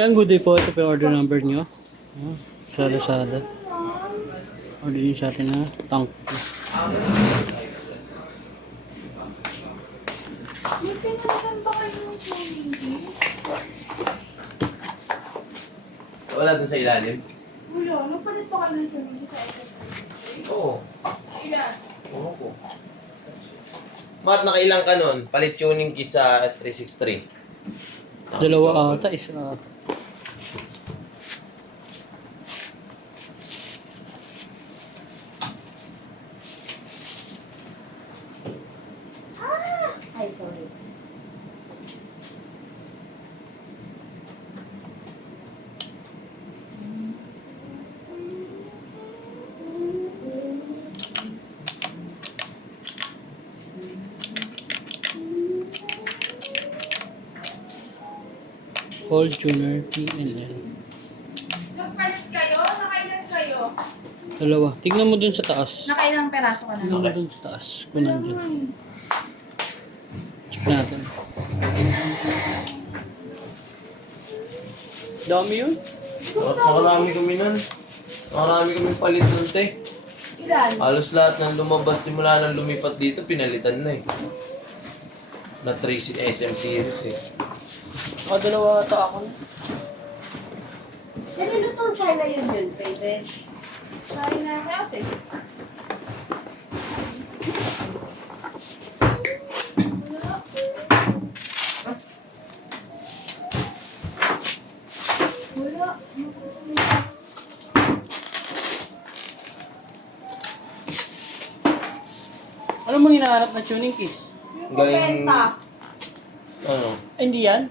Yan, good day po. Ito po yung order number nyo. Sa Lazada. Order nyo sa atin na tank. May pinalitan ba kayo ng Jollibee? Wala dun sa ilalim? Wala. Nagpalit pa kayo ng Jollibee sa SSD? Oo. Ilan? Oo po. Mat, nakailang ka nun? Palit tuning key sa 363. Dalawa ata, isa ata. Ay, sorry. Call tuner PNL. Nagpalit kayo? Nakailan kayo? Dalawa. Tignan mo dun sa taas. Nakailang peraso ka na? Tignan mo dun sa taas. Kung nandun. Check natin. Dami yun. Nakarami kami nun. Nakarami kami palit nun, te. Ilan? Halos lahat ng lumabas simula nang lumipat dito, pinalitan na eh. Na 3 SM series eh. Dalawa ata ako na. Nililutong China yun yun, baby. China ate. Wala. Ano mo hinahanap na tuning keys? Yung Galing- pabenta. Ano? Ay, hindi yan.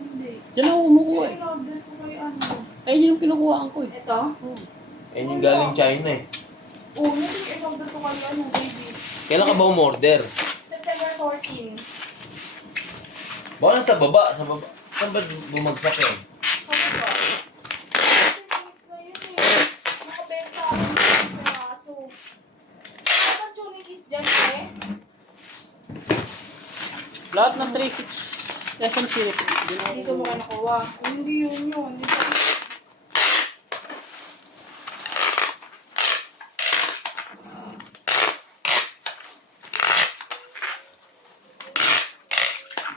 Hindi. Diyan ako kumukuha eh. In-order ko kayo ano. Ay, yun yung kinukuhaan ko eh. Ito? Eh, yung galing China eh. Oo, nasa in-order ko kayo ano, babies. Kailan ka ba umorder? September 14. Baka nasa baba, sa baba. Saan ba bumagsak yun? Ano ba? Na yun eh. Nakabenta ako ng peraso. Ano ang tuning keys dyan eh? Lahat ng 3.6 SM series. Dito mo ka nakuha. Hindi yun yun. Dito.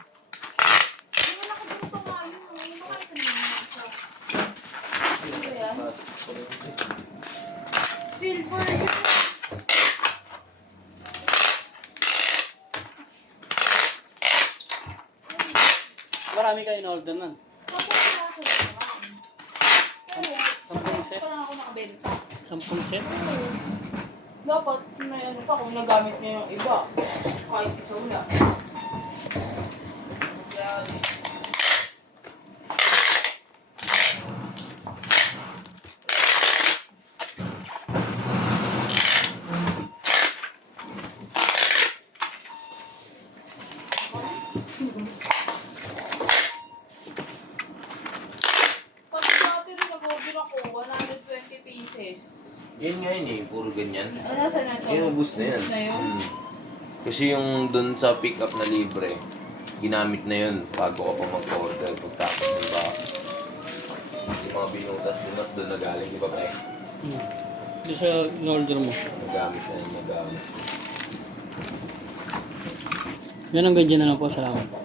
Hindi mo nakabunto nga yun. Hindi mo kahit ano yung nasa. Ano ba yan? Silver yun. Marami kayo in-order nun. Kapag nasa naman. Pero, sa price pa lang ako nakabenta. 10 set. Dapat may ano pa kung nagamit niya yung iba. Kahit isa wala. Pag dati rin nag-order ako, 120 pieces. Yun nga yun eh, puro ganyan. Nasa na ito? Yun, ubus na yan. Ubus na yun? Kasi yung dun sa pick up na libre, ginamit na yun bago ka pa mag-order pagtapos ng box. Yung mga binutas dun at dun nagaling, di ba ba eh? Doon sa in-order mo. Nagamit na yun, nagamit. Yan ang ganyan na lang po. Salamat.